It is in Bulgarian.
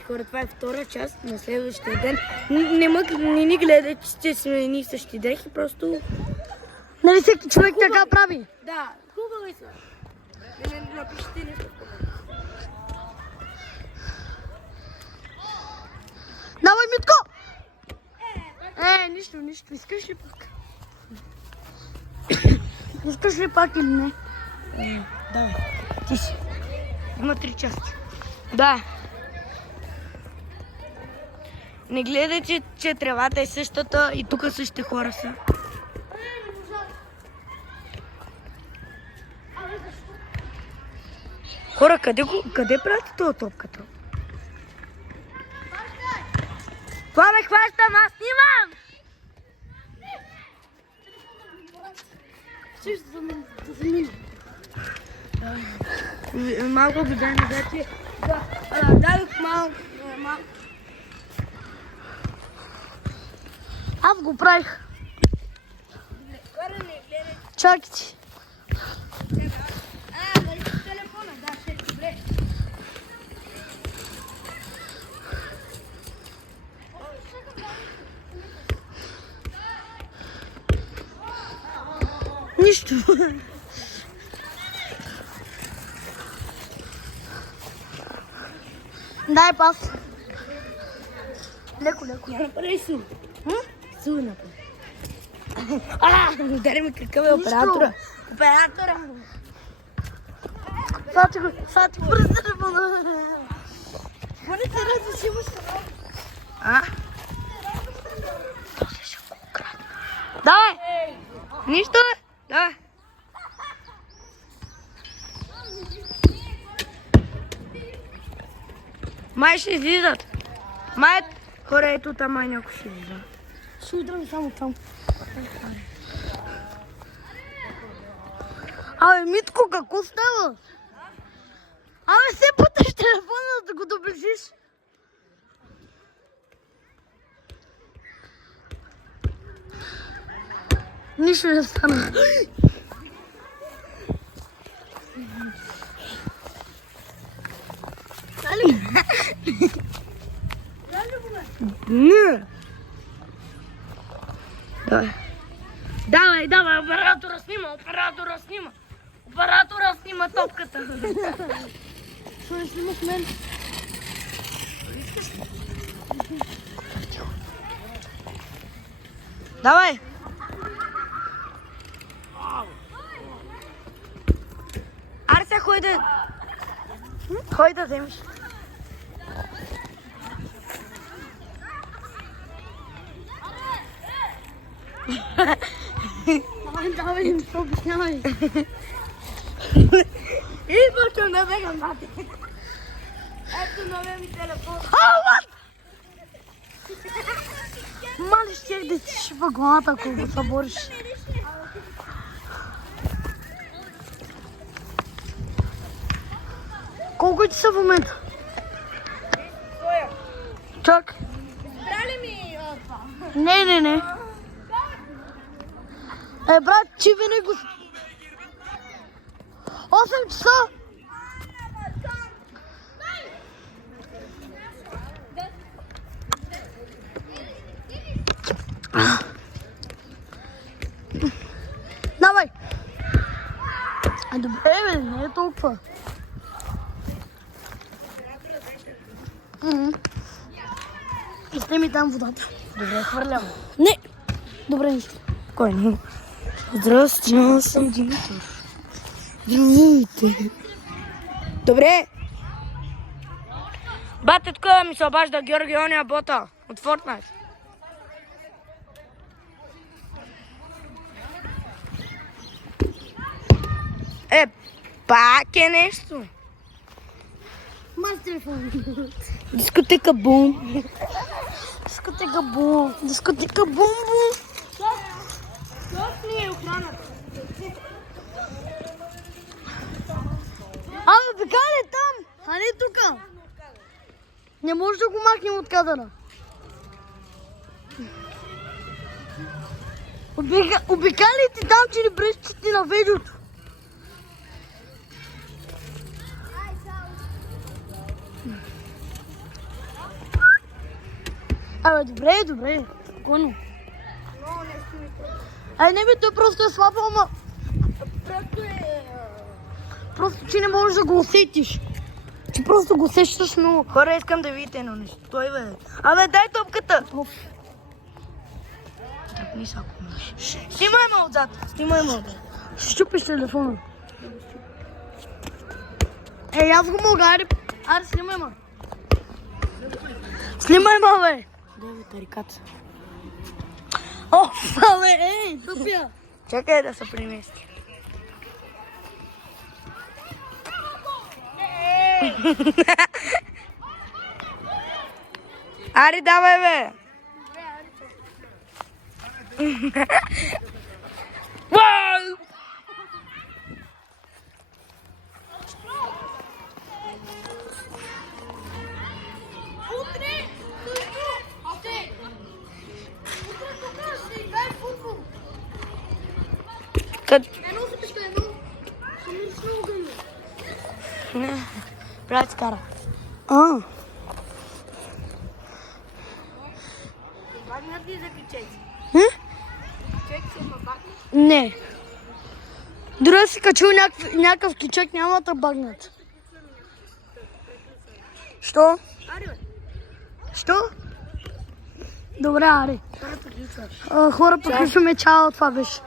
Хора, това е втора част на следващия ден. Не ни гледайте, че сме едни същи дрехи, просто... Нали всеки човек така прави? Да, хубави са. Да не напишете нещо. Давай, Митко! Нищо. Искаш ли пак? Искаш ли пак или не? Давай, ти си. Има 3 части. Да. Не гледайте, че тревата е същата и тук същите хора са. Хора, къде правите това топката? Това ме хващам, аз снимам! Малко го дай назад. Дадох малко. Аз го правих. Чакайте. Телефона, да, ще добре. Нищо. Дай пас. Леко. Направи су. Су направи. Удари ме какъв е оператора. Оператора. Сега ти бърз телефона. Поне се разреши му се. После ще го украда. Давай! Нищо бе? Давай. Май ще излизат. Хора, ето там май някой ще излиза. Ще удрам само там. Абе, Митко, какво става? Абе, все пъташ телефона, да го доближиш. Нищо не стана. Не. Давай, оператора снима. Оператора снима топката. Що не снимаш мен? Давай. Арся, хой да вземеш. Давай, не се обяснявай. И почвам да бегам, бате. Ето новия ми телефон. Мали, щех да ти шипа главата, ако го събориш. Колко ти са в момента? Чак. Брали ми това? Не. Брат, че винаги... 8 часа. Давай. Добре, бе, не е толкова. Пусти ми там водата. Добре, хвърлям. Не. Добре, нищо. Кой не? Здрасти, аз съм Димитър. Здравейте. Добре. Бате, тук ми се обажда Георги, ония бота от Fortnite. Пак е нещо. Май телефон. Дискотека бум. Дискотека бум. Дискотека бум-бум. Как ли е охраната? Абе, бекале е там, а не тук. Не може да го махнем от кадъра. Обикали ти там, че не брещи на видеото. Абе, добре. Спокойно. Не бе, той просто е слаб, ама... Просто, че не можеш да го усетиш. Че просто го усещаш, но... Хора, искам да видите едно нещо. Той бе. Абе, дай топката. Тръпни са, ако можеш. Снимай ме отзад. Щупиш телефона. Аз го мога, аре, снимай ме. Снимай ме, бе. Дай бе, тарикат. Бе, тъпя. Чакай да се премести. Ари, давай бе! Вау! Къд... Не, брат скара. Багнат ли за пичеци? Не. Дори да си качил някакъв кичек, няма да багнат. Що? Що? Добре, аре. Хора, приключваме. Чао, това беше.